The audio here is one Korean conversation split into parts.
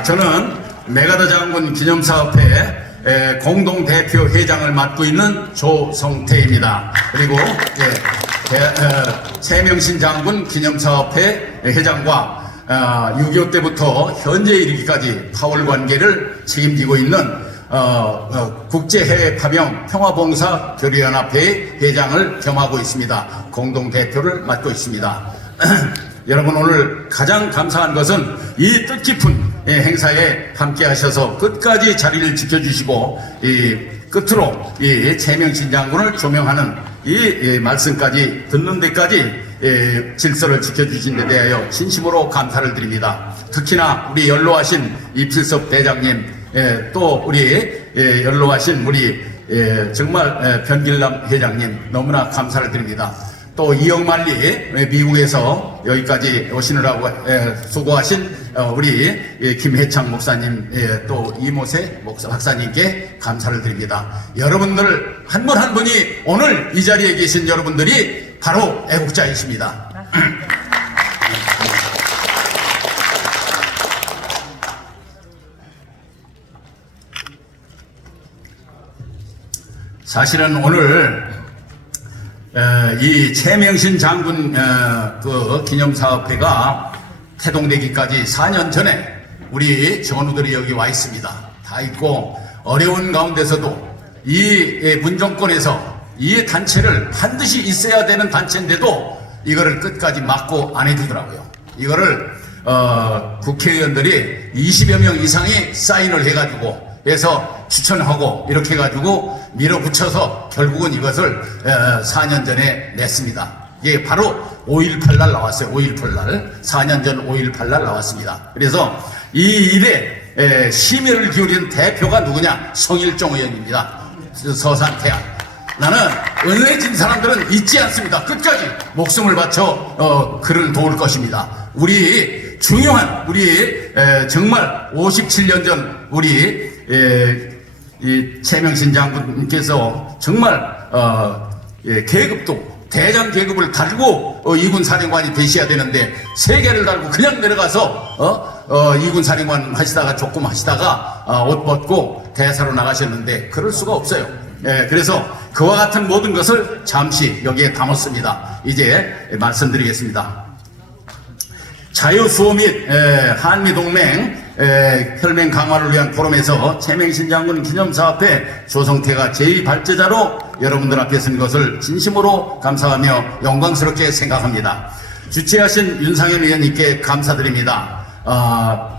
저는 메가더 장군 기념사업회 공동대표 회장을 맡고 있는 조성태입니다. 그리고 최명신 장군 기념사업회 회장과 6.25 때부터 현재 이르기까지 파월 관계를 책임지고 있는 국제해외파병 평화봉사 교류연합회 회장을 겸하고 있습니다. 공동대표를 맡고 있습니다. 여러분, 오늘 가장 감사한 것은 이 뜻깊은 행사에 함께 하셔서 끝까지 자리를 지켜주시고 끝으로 이 최명신 장군을 조명하는 이 말씀까지 듣는 데까지 질서를 지켜주신 데 대하여 진심으로 감사를 드립니다. 특히나 우리 연로하신 이필섭 대장님, 또 우리 연로하신 우리 정말 변길남 회장님 너무나 감사를 드립니다. 또 이영만리 미국에서 여기까지 오시느라고 수고하신 우리 김해창 목사님, 또 이모세 박사님께 감사를 드립니다. 여러분들 한 분 한 분이 오늘 이 자리에 계신 여러분들이 바로 애국자이십니다. 사실은 오늘 이 최명신 장군 그 기념사업회가 태동되기까지 4년 전에 우리 전우들이 여기 와 있습니다. 다 있고 어려운 가운데서도 이 문정권에서 이 단체를 반드시 있어야 되는 단체인데도 이거를 끝까지 막고 안 해주더라고요. 이거를 국회의원들이 20여 명 이상이 사인을 해가지고 해서 추천하고 이렇게 해가지고 밀어붙여서 결국은 이것을 4년 전에 냈습니다. 이게 바로 5.18 날 나왔어요. 5.18 날, 4년 전 5.18 날 나왔습니다. 그래서 이 일에 심혈을 기울인 대표가 누구냐? 성일종 의원입니다. 서산태안. 나는 은혜진 사람들은 잊지 않습니다. 끝까지 목숨을 바쳐 그를 도울 것입니다. 우리 중요한 우리 정말 57년 전 우리 이 최명신 장군께서 정말 계급도 대장 계급을 달고 이군 사령관이 되셔야 되는데 세 개를 달고 그냥 내려가서 이군 사령관 하시다가 조금 하시다가 옷 벗고 대사로 나가셨는데 그럴 수가 없어요. 그래서 그와 같은 모든 것을 잠시 여기에 담았습니다. 이제 말씀드리겠습니다. 자유수호 및 한미동맹 혈맹 강화를 위한 포럼에서 최명신 장군 기념사업회 조성태가 제2발제자로 여러분들 앞에 선 것을 진심으로 감사하며 영광스럽게 생각합니다. 주최하신 윤상현 의원님께 감사드립니다.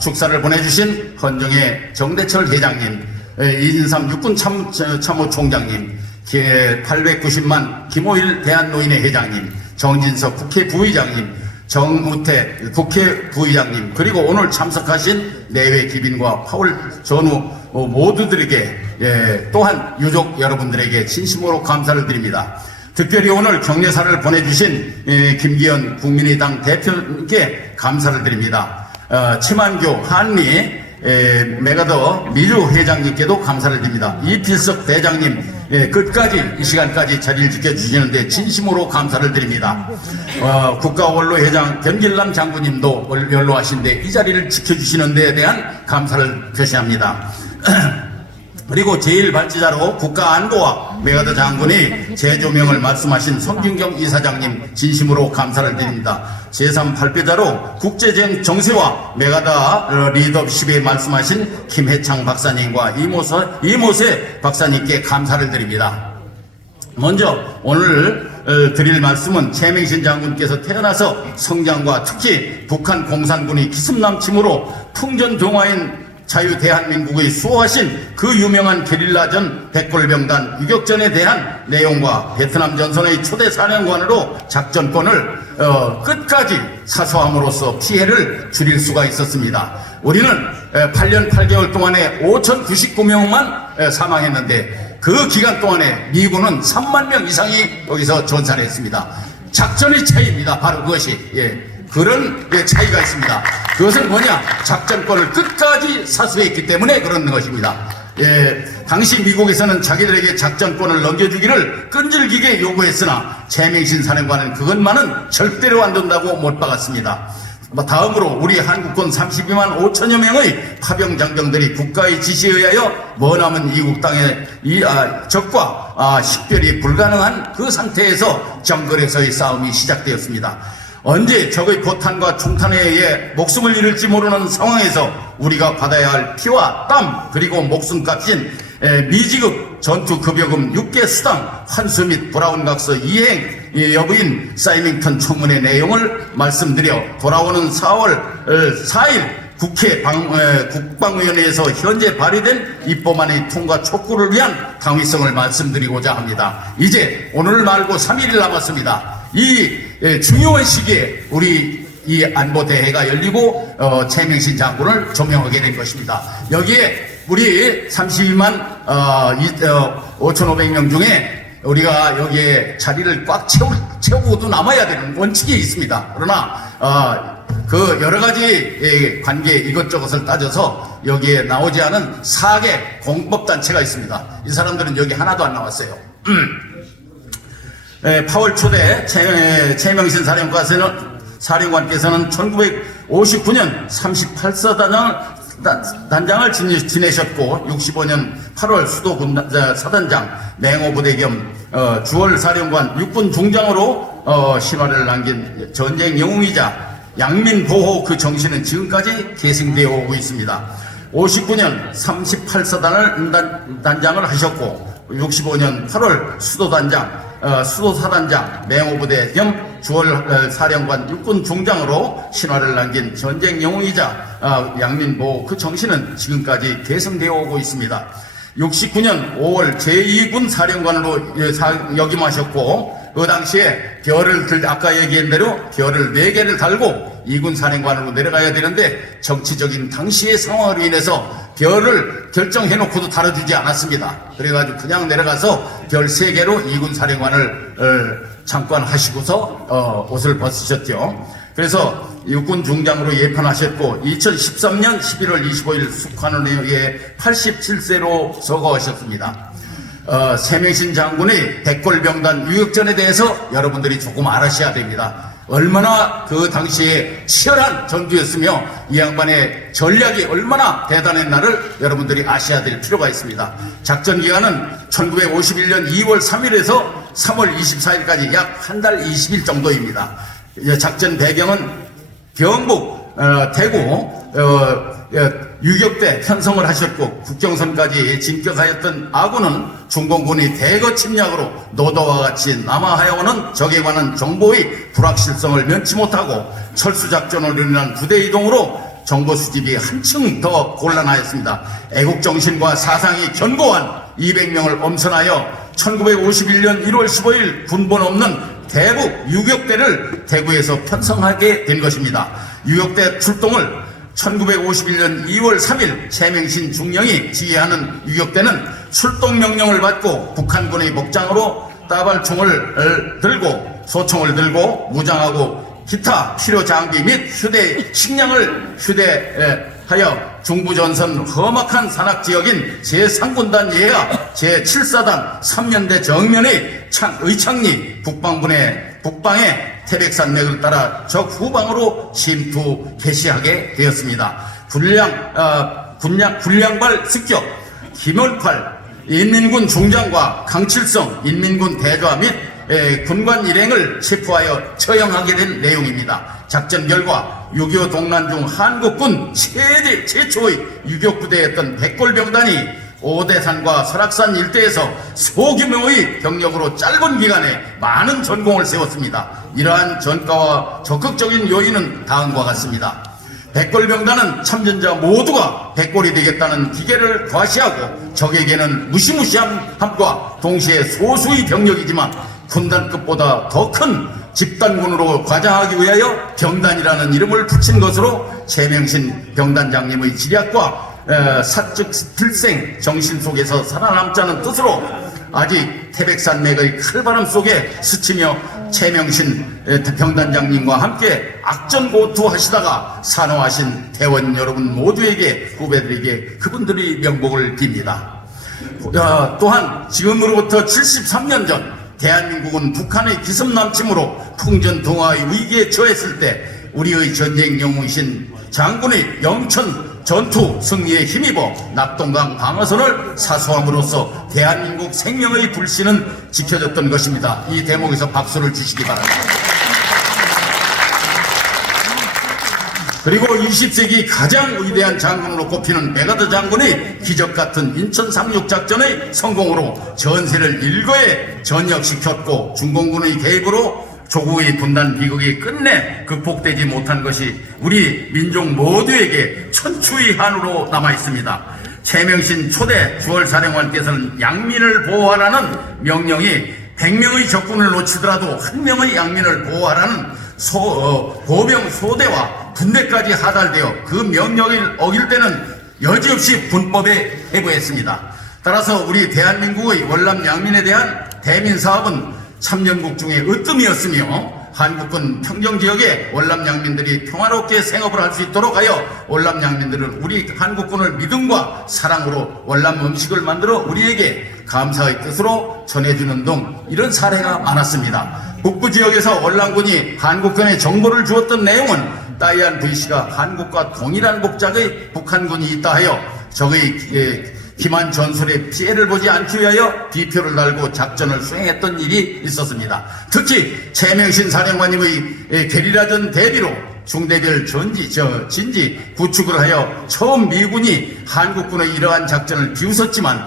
축사를 보내주신 헌정의 정대철 회장님, 이진삼 육군 참모총장님, 890만 김호일 대한노인회 회장님, 정진석 국회 부의장님, 정우태 국회 부의장님, 그리고 오늘 참석하신 내외 기빈과 파월 전우 모두들에게 또한 유족 여러분들에게 진심으로 감사를 드립니다. 특별히 오늘 격려사를 보내주신 김기현 국민의당 대표님께 감사를 드립니다. 최만교 한미 메가더 미주 회장님께도 감사를 드립니다. 이필석 대장님 끝까지 이 시간까지 자리를 지켜주시는데 진심으로 감사를 드립니다. 국가원로회장 변길남 장군님도 연로하신데 이 자리를 지켜주시는 데에 대한 감사를 표시합니다. 그리고 제1발제자로 국가안보와 메가더 장군이 재조명을 말씀하신 성균경 이사장님 진심으로 감사를 드립니다. 제3발표자로 국제정세와 메가더 리더십에 말씀하신 김해창 박사님과 이모세 박사님께 감사를 드립니다. 먼저 오늘 드릴 말씀은 최명신 장군께서 태어나서 성장과 특히 북한 공산군이 기습남침으로 풍전종화인 자유 대한민국의 수호하신 그 유명한 게릴라전 백골병단 유격전에 대한 내용과 베트남 전선의 초대 사령관으로 작전권을 끝까지 사수함으로써 피해를 줄일 수가 있었습니다. 우리는 8년 8개월 동안에 5,099명만 사망했는데 그 기간 동안에 미군은 3만 명 이상이 여기서 전사를 했습니다. 작전의 차이입니다. 바로 그것이. 그런 차이가 있습니다. 그것은 뭐냐? 작전권을 끝까지 사수했기 때문에 그런 것입니다. 당시 미국에서는 자기들에게 작전권을 넘겨주기를 끈질기게 요구했으나 최명신 사령관은 그것만은 절대로 안 된다고 못 박았습니다. 다음으로 우리 한국군 32만 5천여 명의 파병 장병들이 국가의 지시에 의하여 머나먼 이국 땅의 적과 식별이 불가능한 그 상태에서 정글에서의 싸움이 시작되었습니다. 언제 적의 포탄과 총탄에 의해 목숨을 잃을지 모르는 상황에서 우리가 받아야 할 피와 땀 그리고 목숨값인 미지급 전투급여금 6개 수당 환수 및 브라운각서 이행 여부인 사이밍턴 청문회 내용을 말씀드려 돌아오는 4월 4일 국회 국방위원회에서 현재 발의된 입법안의 통과 촉구를 위한 당위성을 말씀드리고자 합니다. 이제 오늘 말고 3일 남았습니다. 이 중요한 시기에 우리 이 안보대회가 열리고 최명신 장군을 조명하게 된 것입니다. 여기에 우리 32만 5,500명 중에 우리가 여기에 자리를 꽉 채우고도 남아야 되는 원칙이 있습니다. 그러나 그 여러 가지 관계 이것저것을 따져서 여기에 나오지 않은 4개 공법단체가 있습니다. 이 사람들은 여기 하나도 안 나왔어요. 8월 초대 최명신 사령관께서는 1959년 38사단장을 지내셨고 65년 8월 수도 사단장 맹호부대 겸 주월 사령관 육군 중장으로 신화를 남긴 전쟁 영웅이자 양민 보호 그 정신은 지금까지 계승되어 오고 있습니다. 59년 38사단을 단장을 하셨고 65년 8월 수도사단장 맹호부대 겸 주월 사령관 육군 중장으로 신화를 남긴 전쟁 영웅이자 양민보호 그 정신은 지금까지 계승되어 오고 있습니다. 69년 5월 제2군 사령관으로 역임하셨고 그 당시에 아까 얘기한 대로 별을 4개를 달고 2군 사령관으로 내려가야 되는데 정치적인 당시의 상황으로 인해서 별을 결정해놓고도 다뤄주지 않았습니다. 그래가지고 그냥 내려가서 별 3개로 2군 사령관을 잠깐 하시고서 옷을 벗으셨죠. 그래서 육군 중장으로 예판하셨고 2013년 11월 25일 숙환원에 87세로 서거하셨습니다. 최명신 장군의 백골병단 유격전에 대해서 여러분들이 조금 알아셔야 됩니다. 얼마나 그 당시에 치열한 전투였으며 이 양반의 전략이 얼마나 대단했나를 여러분들이 아셔야 될 필요가 있습니다. 작전 기간은 1951년 2월 3일에서 3월 24일까지 약 한 달 20일 정도입니다. 작전 배경은 경북 대구 유격대 편성을 하셨고 국경선까지 진격하였던 아군은 중공군이 대거 침략으로 노도와 같이 남하하여오는 적에 관한 정보의 불확실성을 면치 못하고 철수작전을 이루는 부대 이동으로 정보 수집이 한층 더 곤란하였습니다. 애국정신과 사상이 견고한 200명을 엄선하여 1951년 1월 15일 군번 없는 대북 유격대를 대구에서 편성하게 된 것입니다. 유격대 출동을 1951년 2월 3일 최명신 중령이 지휘하는 유격대는 출동 명령을 받고 북한군의 목장으로 따발총을 들고 소총을 들고 무장하고 기타 필요 장비 및 식량을 휴대하여 중부전선 험악한 산악지역인 제3군단 예하 제7사단 3년대 정면의 의창리 북방의 태백산맥을 따라 적 후방으로 침투 개시하게 되었습니다. 군량발 습격, 김원팔, 인민군 중장과 강칠성, 인민군 대좌 및 군관 일행을 체포하여 처형하게 된 내용입니다. 작전 결과 6.25 동란 중 한국군 최초의 유격부대였던 백골병단이 오대산과 설악산 일대에서 소규모의 병력으로 짧은 기간에 많은 전공을 세웠습니다. 이러한 전과와 적극적인 요인은 다음과 같습니다. 백골병단은 참전자 모두가 백골이 되겠다는 기계를 과시하고 적에게는 무시무시함과 동시에 소수의 병력이지만 군단급보다 더 큰 집단군으로 과장하기 위하여 병단이라는 이름을 붙인 것으로 최명신 병단장님의 지략과 사적 필생 정신 속에서 살아남자는 뜻으로 아직 태백산맥의 칼바람 속에 스치며 최명신 병단장님과 함께 악전고투하시다가 산호하신 대원 여러분 모두에게 후배들에게 그분들의 명복을 빕니다. 또한 지금으로부터 73년 전 대한민국은 북한의 기습남침으로 풍전등화의 위기에 처했을 때 우리의 전쟁 영웅이신 장군의 영천 전투 승리에 힘입어 낙동강 방어선을 사수함으로써 대한민국 생명의 불씨는 지켜졌던 것입니다. 이 대목에서 박수를 주시기 바랍니다. 그리고 20세기 가장 위대한 장군으로 꼽히는 메가더 장군의 기적같은 인천 상륙작전의 성공으로 전세를 일거에 전역시켰고, 중공군의 개입으로 조국의 분단 비극이 끝내 극복되지 못한 것이 우리 민족 모두에게 천추의 한으로 남아있습니다. 최명신 초대 주월사령관께서는 양민을 보호하라는 명령이 100명의 적군을 놓치더라도 1명의 양민을 보호하라는 보병 소대와 군대까지 하달되어 그 명령을 어길 때는 여지없이 군법에 해부했습니다. 따라서 우리 대한민국의 월남 양민에 대한 대민사업은 참전국 중에 으뜸이었으며, 한국군 평정지역에 월남 양민들이 평화롭게 생업을 할 수 있도록 하여 월남 양민들은 우리 한국군을 믿음과 사랑으로 월남 음식을 만들어 우리에게 감사의 뜻으로 전해주는 등 이런 사례가 많았습니다. 북부지역에서 월남군이 한국군에 정보를 주었던 내용은 따이안 VC가 한국과 동일한 복장의 북한군이 있다 하여 적의 기만 전술의 피해를 보지 않기 위하여 비표를 달고 작전을 수행했던 일이 있었습니다. 특히 최명신 사령관님의 게리라전 대비로 중대별 진지 구축을 하여 처음 미군이 한국군의 이러한 작전을 비웃었지만,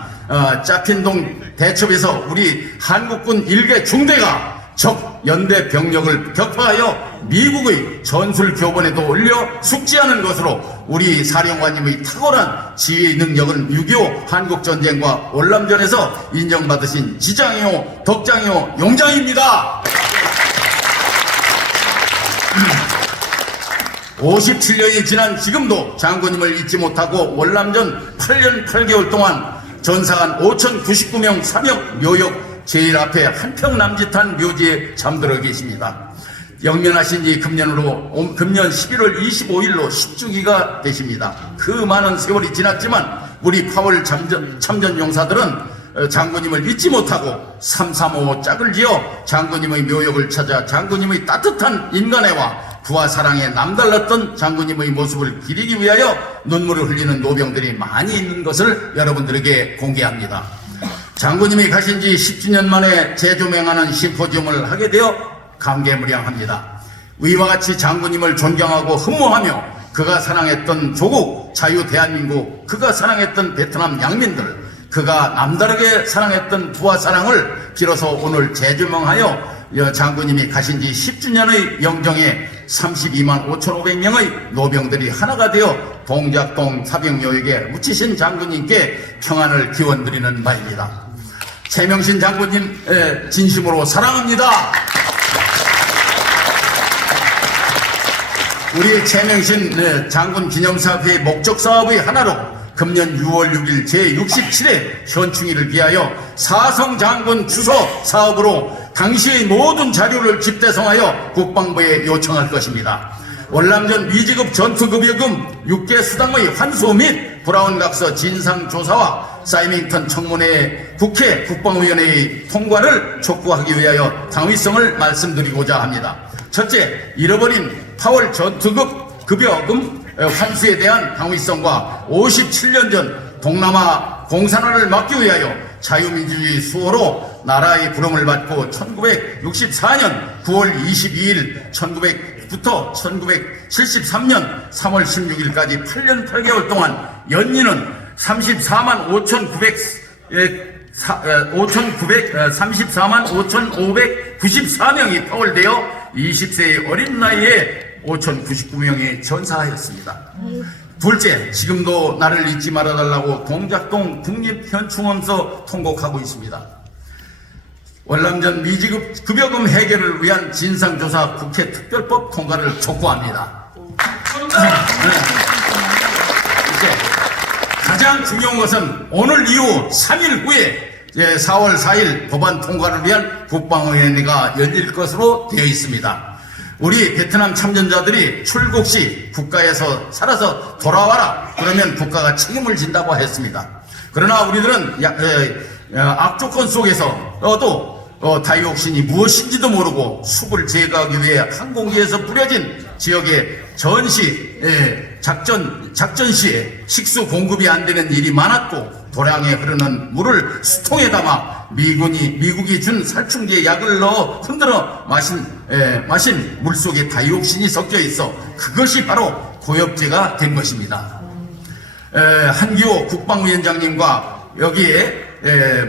짜핀동 대첩에서 우리 한국군 일개 중대가 적 연대 병력을 격파하여 미국의 전술 교본에도 올려 숙지하는 것으로 우리 사령관님의 탁월한 지휘 능력은 6.25 한국전쟁과 월남전에서 인정받으신 지장이요, 덕장이요, 용장입니다. 57년이 지난 지금도 장군님을 잊지 못하고 월남전 8년 8개월 동안 전사한 5,099명 사명 묘역 제일 앞에 한평 남짓한 묘지에 잠들어 계십니다. 영면하신 지 금년 11월 25일로 10주기가 되십니다. 그 많은 세월이 지났지만 우리 8월 참전 용사들은 장군님을 잊지 못하고 335 짝을 지어 장군님의 묘역을 찾아 장군님의 따뜻한 인간애와 부와 사랑에 남달랐던 장군님의 모습을 기리기 위하여 눈물을 흘리는 노병들이 많이 있는 것을 여러분들에게 공개합니다. 장군님이 가신 지 10주년 만에 재조명하는 심포지움을 하게 되어 감개무량합니다. 위와 같이 장군님을 존경하고 흠모하며 그가 사랑했던 조국, 자유 대한민국, 그가 사랑했던 베트남 양민들, 그가 남다르게 사랑했던 부와 사랑을 빌어서 오늘 재조명하여 장군님이 가신 지 10주년의 영정에 32만 5,500명의 노병들이 하나가 되어 동작동 사병묘역에 묻히신 장군님께 평안을 기원드리는 바입니다. 최명신 장군님 진심으로 사랑합니다. 우리 최명신 장군 기념사업회의 목적 사업의 하나로 금년 6월 6일 제67회 현충일을 기하여 사성 장군 주소 사업으로 당시의 모든 자료를 집대성하여 국방부에 요청할 것입니다. 월남전 미지급 전투급여금 6개 수당의 환수 및 브라운각서 진상조사와 사이밍턴 청문회 국회 국방위원회의 통과를 촉구하기 위하여 당위성을 말씀드리고자 합니다. 첫째, 잃어버린 8월 전투급 급여금 환수에 대한 당위성과 57년 전 동남아 공산화를 막기 위하여 자유민주주의 수호로 나라의 부름을 받고 1964년 9월 22일 1900부터 1973년 3월 16일까지 8년 8개월 동안 연인은 34만 5,594명이 파월되어 20세의 어린 나이에 5,099명이 전사하였습니다. 둘째, 지금도 나를 잊지 말아달라고 동작동 국립현충원서 통곡하고 있습니다. 월남전 미지급 급여금 해결을 위한 진상조사 국회 특별법 통과를 촉구합니다. 이제 가장 중요한 것은 오늘 이후 3일 후에 4월 4일 법안 통과를 위한 국방위원회가 열릴 것으로 되어 있습니다. 우리 베트남 참전자들이 출국 시 국가에서 살아서 돌아와라 그러면 국가가 책임을 진다고 했습니다. 그러나 우리들은 악조건 속에서도 다이옥신이 무엇인지도 모르고 숲을 제거하기 위해 항공기에서 뿌려진 지역의 전시, 작전 시에 식수 공급이 안 되는 일이 많았고 도량에 흐르는 물을 수통에 담아 미국이 준 살충제 약을 넣어 흔들어 마신 물 속에 다이옥신이 섞여 있어 그것이 바로 고엽제가 된 것입니다. 한기호 국방위원장님과 여기에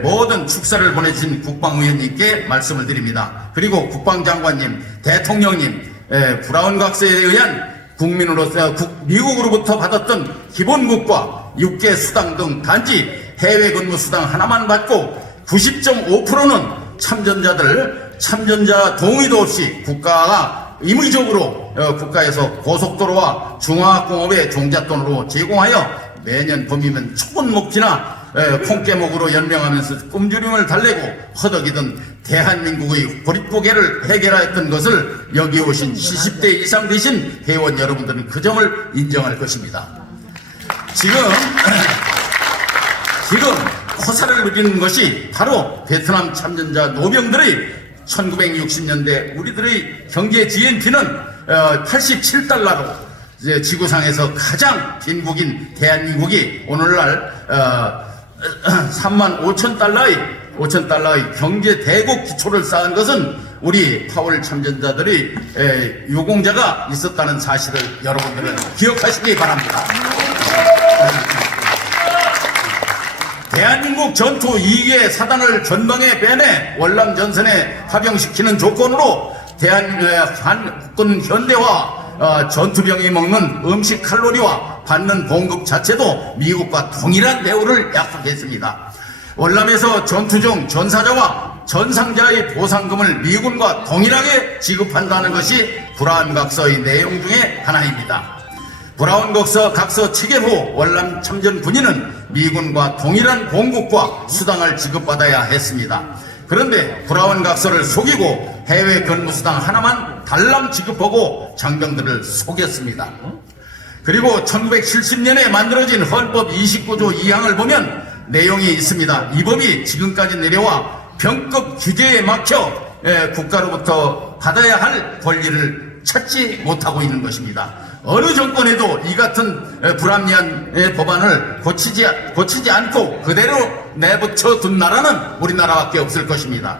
모든 축사를 보내주신 국방위원님께 말씀을 드립니다. 그리고 국방장관님, 대통령님, 브라운 각서에 의한 국민으로서 미국으로부터 받았던 기본국과 육계 수당 등 단지 해외 근무 수당 하나만 받고 90.5%는 참전자 동의도 없이 국가가 임의적으로 국가에서 고속도로와 중화학공업의 종잣돈으로 제공하여 매년 봄이면 초건목지나 콩깨목으로 연명하면서 꼼주림을 달래고 허덕이던 대한민국의 고립고개를 해결하였던 것을 여기 오신 70대 이상 되신 회원 여러분들은 그 점을 인정할 것입니다. 지금 코사를 누리는 것이 바로 베트남 참전자 노병들의 1960년대 우리들의 경제 GNP는 87달러로 지구상에서 가장 빈국인 대한민국이 오늘날 35,000달러의 경제 대국 기초를 쌓은 것은 우리 파월 참전자들의 유공자가 있었다는 사실을 여러분들은 기억하시기 바랍니다. 대한민국 전투 2개 사단을 전방에 빼내 월남 전선에 합병시키는 조건으로 한국군 현대화 전투병이 먹는 음식 칼로리와 받는 봉급 자체도 미국과 동일한 대우를 약속했습니다. 월남에서 전투 중 전사자와 전상자의 보상금을 미군과 동일하게 지급한다는 것이 브라운 각서의 내용 중에 하나입니다. 브라운 각서 체결 후 월남 참전 군인은 미군과 동일한 봉급과 수당을 지급받아야 했습니다. 그런데 브라운 각서를 속이고 해외 근무수당 하나만 달랑 지급하고 장병들을 속였습니다. 그리고 1970년에 만들어진 헌법 29조 2항을 보면 내용이 있습니다. 이 법이 지금까지 내려와 병급 규제에 막혀 국가로부터 받아야 할 권리를 찾지 못하고 있는 것입니다. 어느 정권에도 이 같은 불합리한 법안을 고치지 않고 그대로 내버려 둔 나라는 우리나라밖에 없을 것입니다.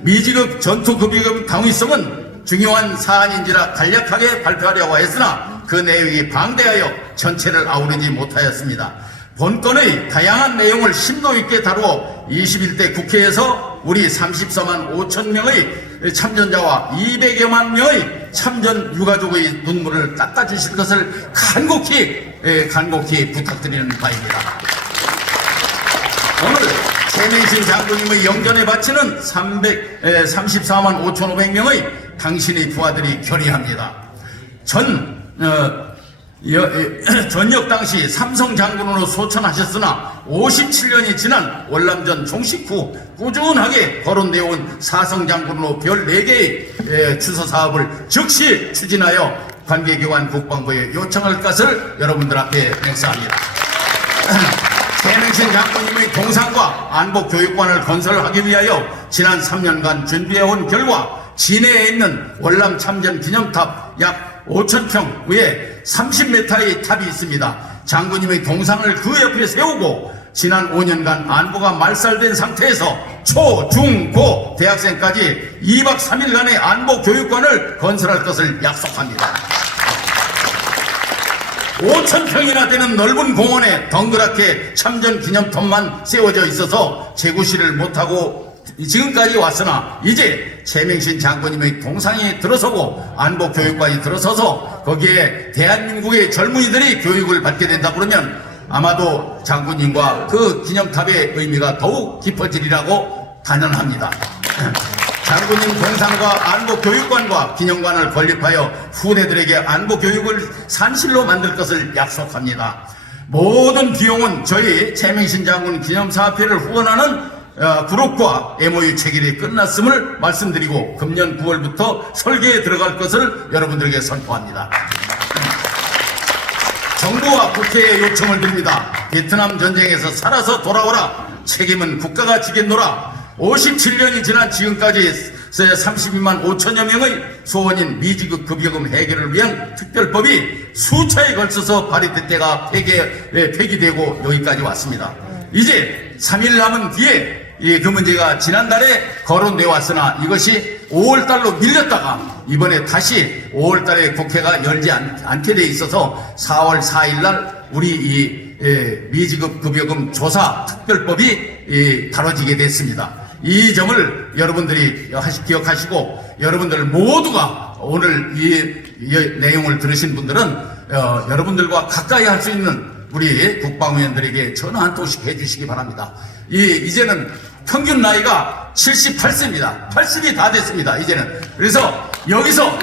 미지급 전투급여금 당위성은 중요한 사안인지라 간략하게 발표하려고 했으나 그 내용이 방대하여 전체를 아우르지 못하였습니다. 본건의 다양한 내용을 심도 있게 다루어 21대 국회에서 우리 34만 5천 명의 참전자와 200여만 명의 참전 유가족의 눈물을 닦아주실 것을 간곡히 부탁드리는 바입니다. 오늘 최명신 장군님의 영전에 바치는 34만 5,500명의 당신의 부하들이 결의합니다. 전역 당시 삼성 장군으로 소천하셨으나 57년이 지난 월남전 종식 후 꾸준하게 거론되어온 사성 장군으로 별 4개의 주소 사업을 즉시 추진하여 관계기관 국방부에 요청할 것을 여러분들 앞에 맹세합니다. 최명신 장군님의 동상과 안보교육관을 건설하기 위하여 지난 3년간 준비해온 결과 진해에 있는 월남 참전 기념탑 약 5,000평 위에 30m의 탑이 있습니다. 장군님의 동상을 그 옆에 세우고 지난 5년간 안보가 말살된 상태에서 초, 중, 고 대학생까지 2박 3일간의 안보 교육관을 건설할 것을 약속합니다. 5,000평이나 되는 넓은 공원에 덩그랗게 참전 기념탑만 세워져 있어서 재구시를 못하고 지금까지 왔으나 이제 최명신 장군님의 동상이 들어서고 안보교육관이 들어서서 거기에 대한민국의 젊은이들이 교육을 받게 된다 그러면 아마도 장군님과 그 기념탑의 의미가 더욱 깊어지리라고 단언합니다. 장군님 동상과 안보교육관과 기념관을 건립하여 후대들에게 안보교육을 산실로 만들 것을 약속합니다. 모든 비용은 저희 최명신 장군 기념사업회를 후원하는 그룹과 MOU 체결이 끝났음을 말씀드리고 금년 9월부터 설계에 들어갈 것을 여러분들에게 선포합니다. 정부와 국회에 요청을 드립니다. 베트남 전쟁에서 살아서 돌아오라. 책임은 국가가 지겠노라. 57년이 지난 지금까지 32만 5천여 명의 소원인 미지급 급여금 해결을 위한 특별법이 수차에 걸쳐서 발의될 때가 폐기되고 여기까지 왔습니다. 이제 3일 남은 뒤에 그 문제가 지난달에 거론되어 왔으나 이것이 5월달로 밀렸다가 이번에 다시 5월달에 국회가 열지 않게 돼 있어서 4월 4일날 우리 이 미지급 급여금 조사 특별법이 다뤄지게 됐습니다. 이 점을 여러분들이 기억하시고 여러분들 모두가 오늘 이 내용을 들으신 분들은 여러분들과 가까이 할 수 있는 우리 국방위원들에게 전화 한 통씩 해주시기 바랍니다. 이제는 평균 나이가 78세입니다. 80이 다 됐습니다. 이제는. 그래서 여기서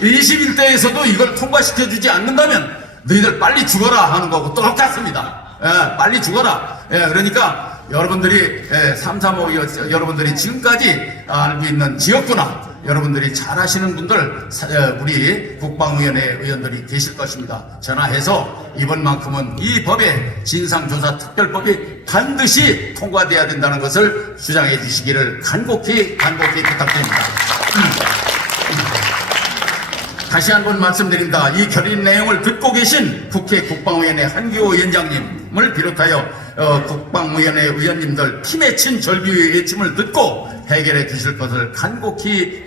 21대에서도 이걸 통과시켜주지 않는다면 너희들 빨리 죽어라 하는 거고 똑같습니다. 빨리 죽어라. 그러니까 여러분들이 335 여러분들이 지금까지 알고 있는 지역구나 여러분들이 잘 아시는 분들 우리 국방위원회 의원들이 계실 것입니다. 전화해서 이번만큼은 이 법의 진상조사 특별법이 반드시 통과돼야 된다는 것을 주장해 주시기를 간곡히 부탁드립니다. 다시 한번 말씀드립니다. 이 결의 내용을 듣고 계신 국회 국방위원회 한기호 위원장님을 비롯하여 국방위원회 의원님들 피맺힌 절규의 외침을 듣고 해결해 주실 것을 간곡히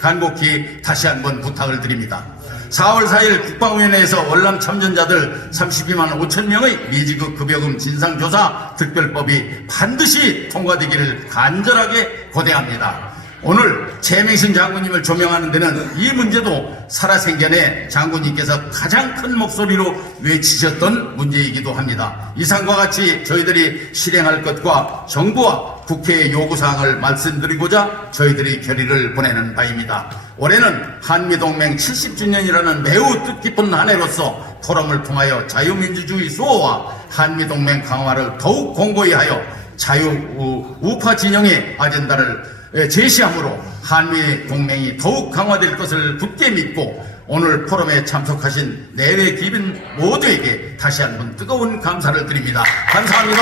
다시 한번 부탁을 드립니다. 4월 4일 국방위원회에서 월남 참전자들 32만 5천 명의 미지급 급여금 진상조사 특별법이 반드시 통과되기를 간절하게 고대합니다. 오늘 최명신 장군님을 조명하는 데는 이 문제도 살아생전에 장군님께서 가장 큰 목소리로 외치셨던 문제이기도 합니다. 이상과 같이 저희들이 실행할 것과 정부와 국회의 요구사항을 말씀드리고자 저희들이 결의를 보내는 바입니다. 올해는 한미동맹 70주년이라는 매우 뜻깊은 한 해로서 포럼을 통하여 자유민주주의 수호와 한미동맹 강화를 더욱 공고히 하여 자유우파 진영의 아젠다를 제시함으로 한미 동맹이 더욱 강화될 것을 굳게 믿고 오늘 포럼에 참석하신 내외 기빈 모두에게 다시 한번 뜨거운 감사를 드립니다. 감사합니다.